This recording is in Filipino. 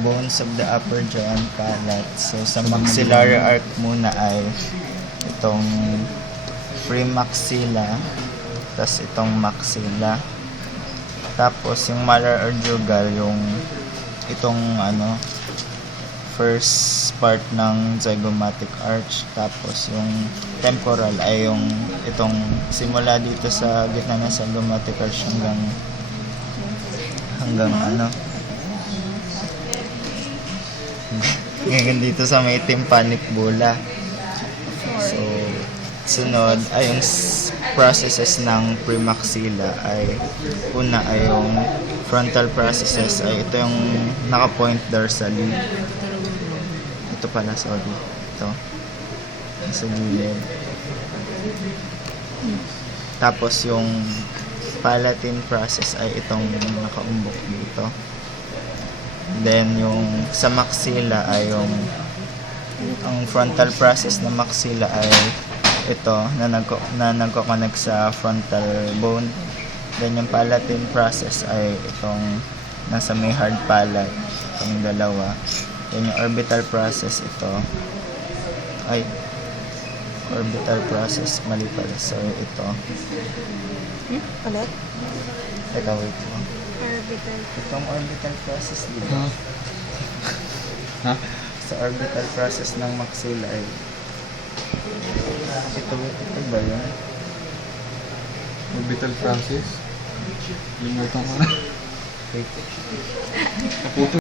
bones of the upper jaw and palate. So sa maxillary arc muna ay itong premaxilla, tas itong maxilla. Tapos yung malar or jugal, yung itong first part ng zygomatic arch. Tapos yung temporal ay yung itong simula dito sa gitna ng zygomatic arch hanggang ngayon dito sa may tympanic bulla. So sunod ay yung processes ng premaxilla ay una ay yung frontal processes ay ito yung naka-point dorsally. Ito pala, sorry. Ito. Sa gilid. Tapos yung palatine process ay itong nakaumbok dito. Then yung sa maxilla ay ang frontal process ng maxilla ay ito na nagko-connect sa frontal bone. Then yung palatine process ay itong nasa may hard palate, itong dalawa. Then yung orbital process ito ay orbital process, mali pala. So ito. Ulit? Teka, wait mo. Orbital. Itong orbital process dito. Sa orbital process ng maxilla ay ito ba yun? Orbital process. Limutan ko na. Wait. Kaputo.